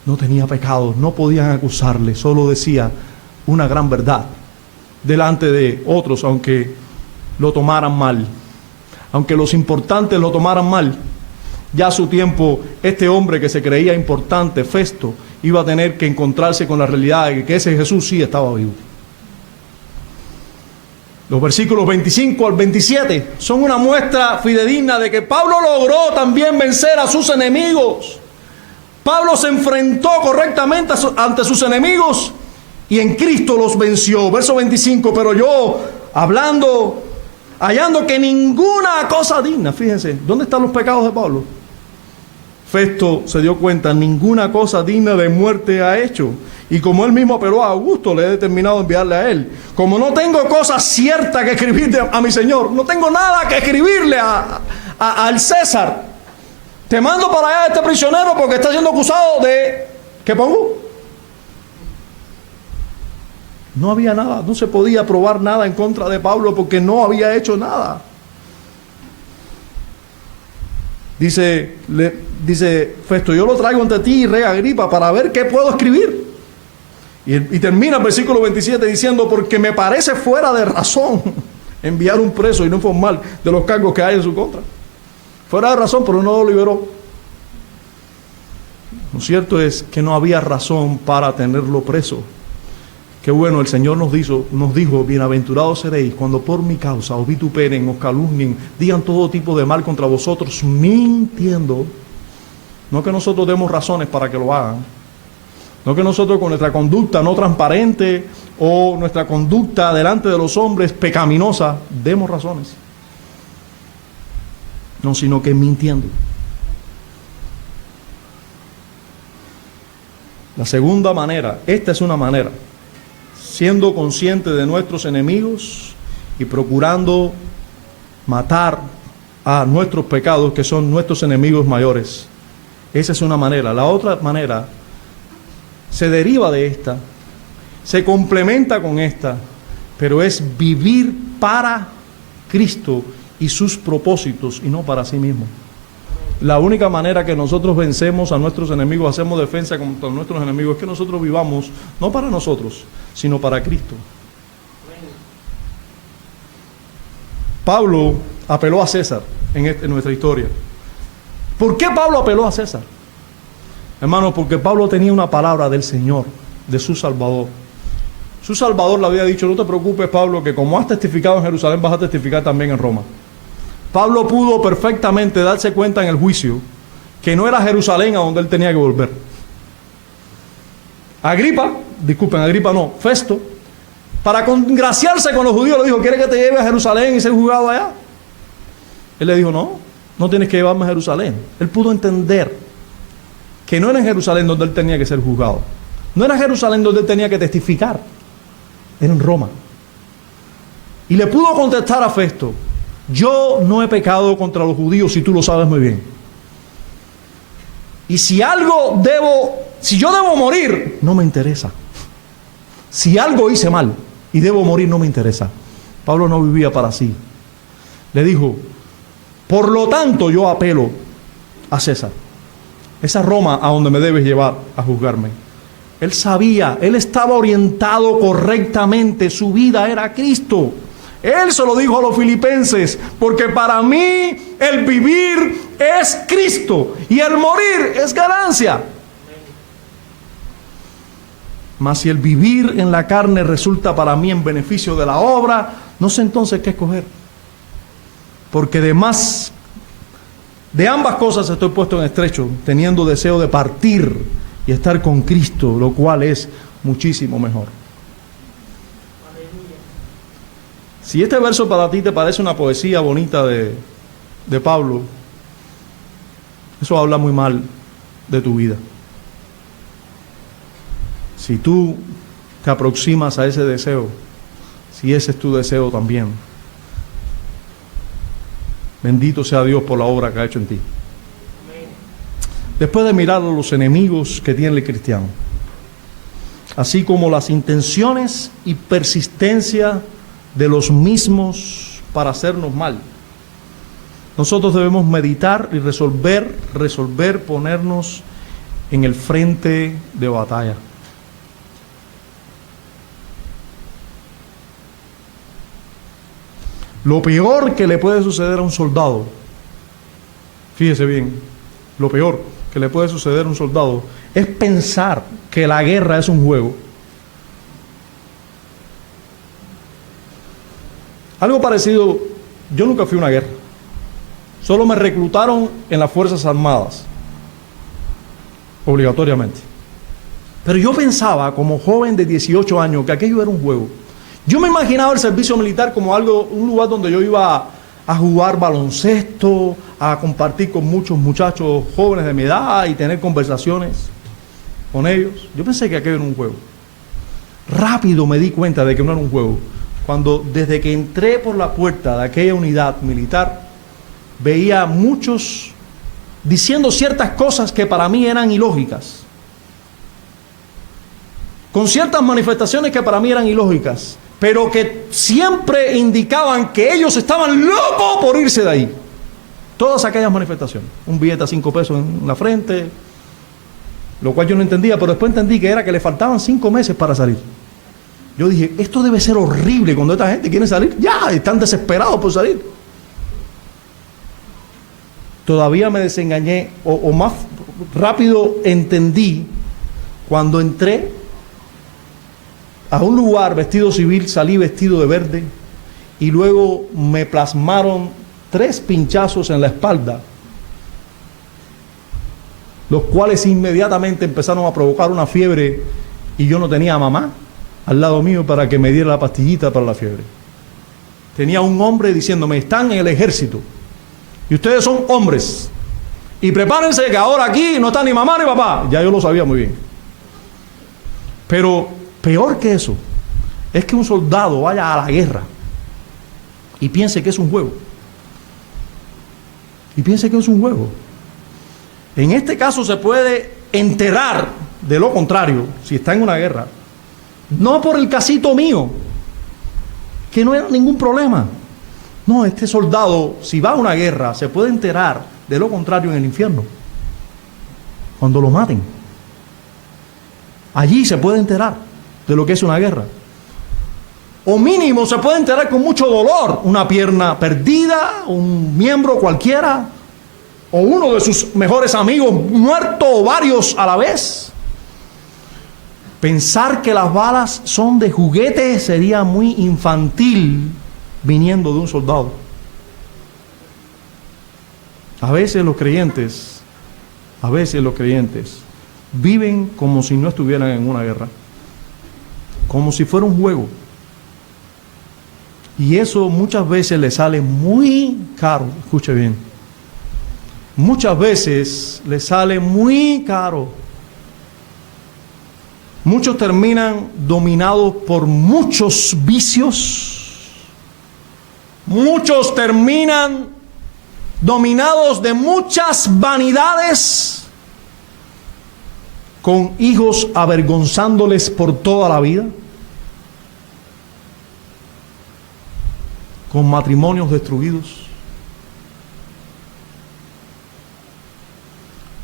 No tenía pecado, no podían acusarle, solo decía una gran verdad delante de otros, aunque lo tomaran mal, aunque los importantes lo tomaran mal. Ya a su tiempo, este hombre que se creía importante, Festo, iba a tener que encontrarse con la realidad de que ese Jesús sí estaba vivo. Los versículos 25 al 27 son una muestra fidedigna de que Pablo logró también vencer a sus enemigos. Pablo se enfrentó correctamente ante sus enemigos y en Cristo los venció. Verso 25, pero yo, hallando que ninguna cosa digna, fíjense, ¿dónde están los pecados de Pablo? Festo se dio cuenta, ninguna cosa digna de muerte ha hecho. Y como él mismo apeló a Augusto, le he determinado enviarle a él. Como no tengo cosa cierta que escribirle a mi Señor, no tengo nada que escribirle al César, te mando para allá a este prisionero porque está siendo acusado de... ¿Qué pongo? No había nada, no se podía probar nada en contra de Pablo porque no había hecho nada. Dice Festo, yo lo traigo ante ti, rey Agripa, para ver qué puedo escribir. Y termina el versículo 27 diciendo, porque me parece fuera de razón enviar un preso y no informar de los cargos que hay en su contra. Fuera de razón, pero no lo liberó. Lo cierto es que no había razón para tenerlo preso. Qué bueno, el Señor nos dijo, bienaventurados seréis cuando por mi causa os vituperen, os calumnien, digan todo tipo de mal contra vosotros, mintiendo. No que nosotros demos razones para que lo hagan. No que nosotros con nuestra conducta no transparente o nuestra conducta delante de los hombres pecaminosa demos razones. No, sino que mintiendo. La segunda manera, esta es una manera, siendo consciente de nuestros enemigos y procurando matar a nuestros pecados, que son nuestros enemigos mayores. Esa es una manera. La otra manera se deriva de esta, se complementa con esta, pero es vivir para Cristo y sus propósitos y no para sí mismo. La única manera que nosotros vencemos a nuestros enemigos, hacemos defensa contra nuestros enemigos, es que nosotros vivamos no para nosotros, sino para Cristo. Pablo apeló a César en nuestra historia. ¿Por qué Pablo apeló a César? Hermano, porque Pablo tenía una palabra del Señor, de su Salvador. Su Salvador le había dicho: no te preocupes, Pablo, que como has testificado en Jerusalén, vas a testificar también en Roma. Pablo pudo perfectamente darse cuenta en el juicio que no era Jerusalén a donde él tenía que volver. Agripa no, Festo, para congraciarse con los judíos, le dijo: ¿quieres que te lleve a Jerusalén y ser juzgado allá? Él le dijo: no tienes que llevarme a Jerusalén. Él pudo entender que no era en Jerusalén donde él tenía que ser juzgado. No era en Jerusalén donde él tenía que testificar. Era en Roma. Y le pudo contestar a Festo: yo no he pecado contra los judíos, y tú lo sabes muy bien. Y si yo debo morir, no me interesa. Si algo hice mal y debo morir, no me interesa. Pablo no vivía para sí. Le dijo: por lo tanto, yo apelo a César. Esa Roma a donde me debes llevar a juzgarme. Él sabía, él estaba orientado correctamente, su vida era Cristo. Él se lo dijo a los filipenses: porque para mí el vivir es Cristo y el morir es ganancia. Mas si el vivir en la carne resulta para mí en beneficio de la obra, no sé entonces qué escoger. Porque de ambas cosas estoy puesto en estrecho, teniendo deseo de partir y estar con Cristo, lo cual es muchísimo mejor. Si este verso para ti te parece una poesía bonita de Pablo, eso habla muy mal de tu vida. Si tú te aproximas a ese deseo, si ese es tu deseo también, bendito sea Dios por la obra que ha hecho en ti. Después de mirar a los enemigos que tiene el cristiano, así como las intenciones y persistencia de los mismos para hacernos mal, nosotros debemos meditar y resolver ponernos en el frente de batalla. Lo peor que le puede suceder a un soldado, fíjese bien, lo peor que le puede suceder a un soldado es pensar que la guerra es un juego. Algo parecido, yo nunca fui a una guerra, solo me reclutaron en las Fuerzas Armadas, obligatoriamente. Pero yo pensaba como joven de 18 años que aquello era un juego. Yo me imaginaba el servicio militar como un lugar donde yo iba a jugar baloncesto, a compartir con muchos muchachos jóvenes de mi edad y tener conversaciones con ellos. Yo pensé que aquello era un juego. Rápido me di cuenta de que no era un juego, cuando desde que entré por la puerta de aquella unidad militar, veía a muchos diciendo ciertas cosas que para mí eran ilógicas, con ciertas manifestaciones que para mí eran ilógicas, pero que siempre indicaban que ellos estaban locos por irse de ahí. Todas aquellas manifestaciones. Un billete a 5 pesos en la frente, lo cual yo no entendía, pero después entendí que era que le faltaban 5 meses para salir. Yo dije, esto debe ser horrible cuando esta gente quiere salir. Ya, están desesperados por salir. Todavía me desengañé, o más rápido entendí cuando entré a un lugar vestido civil, salí vestido de verde y luego me plasmaron 3 pinchazos en la espalda, los cuales inmediatamente empezaron a provocar una fiebre, y yo no tenía a mamá al lado mío para que me diera la pastillita para la fiebre. Tenía un hombre diciéndome: están en el ejército y ustedes son hombres y prepárense que ahora aquí no está ni mamá ni papá. Ya yo lo sabía muy bien. Pero peor que eso es que un soldado vaya a la guerra y piense que es un juego. En este caso se puede enterar de lo contrario, si está en una guerra, no por el casito mío, que no era ningún problema. No, este soldado, si va a una guerra, se puede enterar de lo contrario en el infierno, cuando lo maten. Allí se puede enterar de lo que es una guerra. o mínimo se puede enterar con mucho dolor, una pierna perdida, un miembro cualquiera, o uno de sus mejores amigos muerto, o varios a la vez. Pensar que las balas son de juguete sería muy infantil viniendo de un soldado. A veces los creyentes viven como si no estuvieran en una guerra, como si fuera un juego. Y eso muchas veces les sale muy caro. Escuche bien. Muchas veces les sale muy caro. Muchos terminan dominados por muchos vicios. Muchos terminan dominados de muchas vanidades, con hijos avergonzándoles por toda la vida, con matrimonios destruidos,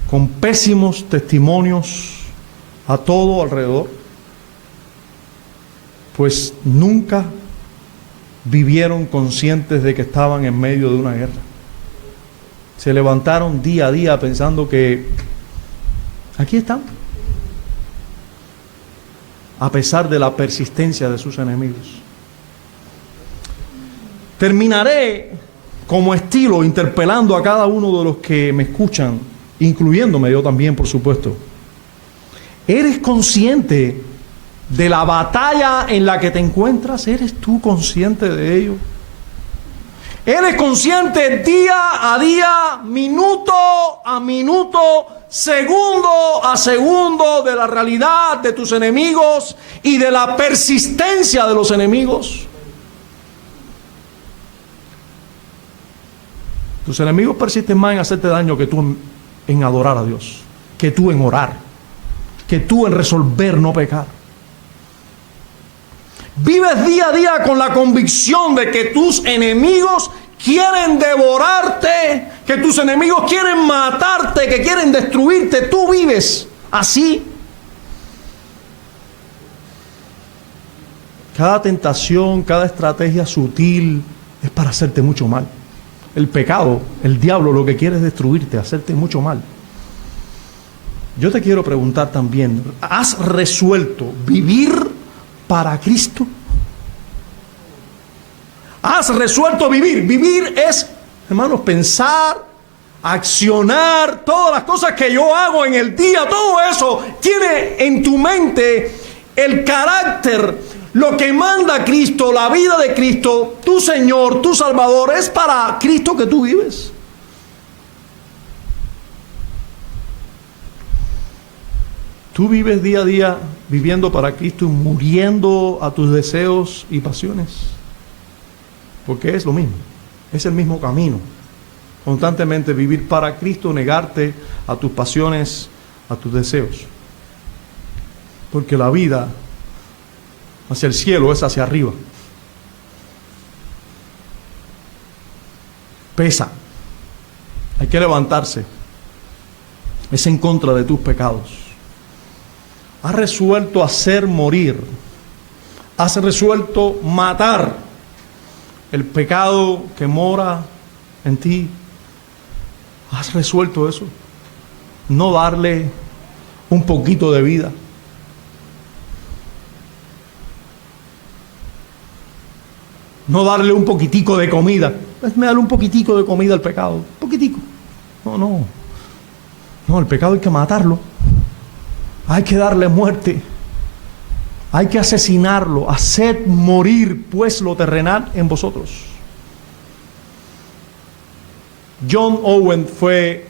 con pésimos testimonios a todo alrededor, pues nunca vivieron conscientes de que estaban en medio de una guerra. Se levantaron día a día pensando que aquí están, a pesar de la persistencia de sus enemigos. Terminaré como estilo interpelando a cada uno de los que me escuchan, incluyéndome yo también, por supuesto. ¿Eres consciente de la batalla en la que te encuentras? ¿Eres tú consciente de ello? ¿Eres consciente día a día, minuto a minuto, segundo a segundo de la realidad de tus enemigos y de la persistencia de los enemigos? Tus enemigos persisten más en hacerte daño que tú en adorar a Dios, que tú en orar, que tú en resolver no pecar. Vives día a día con la convicción de que tus enemigos quieren devorarte, que tus enemigos quieren matarte, que quieren destruirte. Tú vives así. Cada tentación, cada estrategia sutil es para hacerte mucho mal. El pecado, el diablo, lo que quiere es destruirte, hacerte mucho mal. Yo te quiero preguntar también, ¿has resuelto vivir para Cristo? ¿Has resuelto vivir? Vivir es, hermanos, pensar, accionar, todas las cosas que yo hago en el día, todo eso tiene en tu mente el carácter, lo que manda Cristo, la vida de Cristo, tu Señor, tu Salvador, es para Cristo que tú vives. Tú vives día a día viviendo para Cristo y muriendo a tus deseos y pasiones. Porque es lo mismo, es el mismo camino. Constantemente vivir para Cristo, negarte a tus pasiones, a tus deseos. Porque la vida hacia el cielo es hacia arriba. Pesa. Hay que levantarse. Es en contra de tus pecados. Has resuelto hacer morir. Has resuelto matar el pecado que mora en ti. ¿Has resuelto eso? No darle un poquito de vida. No darle un poquitico de comida. Me darle un poquitico de comida al pecado. Un poquitico. No, el pecado hay que matarlo. Hay que darle muerte. Hay que asesinarlo. Haced morir pues lo terrenal en vosotros. John Owen fue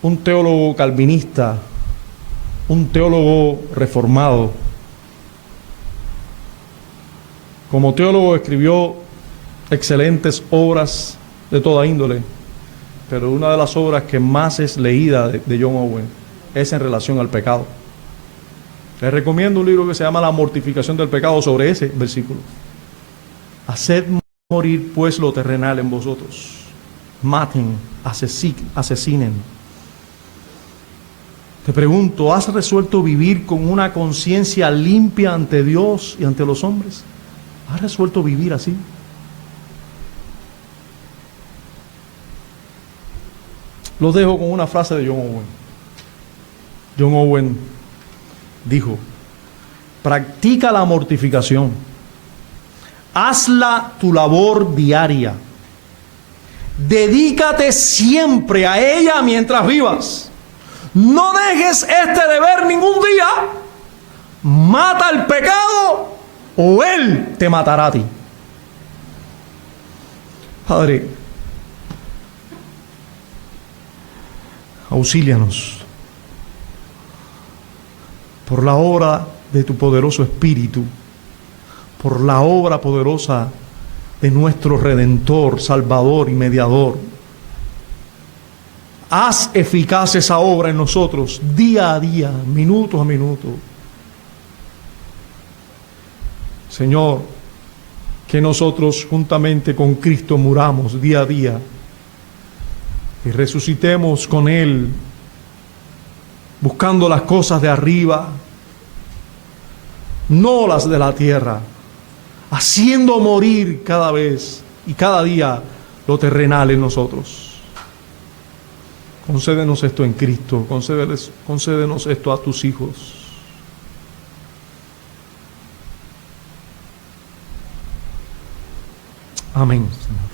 un teólogo calvinista, un teólogo reformado. Como teólogo escribió excelentes obras de toda índole, pero una de las obras que más es leída de John Owen es en relación al pecado. Les recomiendo un libro que se llama La mortificación del pecado, sobre ese versículo. Haced morir pues lo terrenal en vosotros. Maten, asesinen. Te pregunto, ¿has resuelto vivir con una conciencia limpia ante Dios y ante los hombres? ¿Has resuelto vivir así? Los dejo con una frase de John Owen. John Owen dijo: practica la mortificación, hazla tu labor diaria, dedícate siempre a ella mientras vivas, no dejes este deber ningún día, mata el pecado o él te matará a ti. Padre, auxílianos por la obra de tu poderoso Espíritu, por la obra poderosa de nuestro Redentor, Salvador y Mediador. Haz eficaz esa obra en nosotros, día a día, minuto a minuto. Señor, que nosotros juntamente con Cristo muramos día a día y resucitemos con Él, buscando las cosas de arriba, no las de la tierra, haciendo morir cada vez y cada día lo terrenal en nosotros. Concédenos esto en Cristo, concédenos esto a tus hijos. Amén, Señor.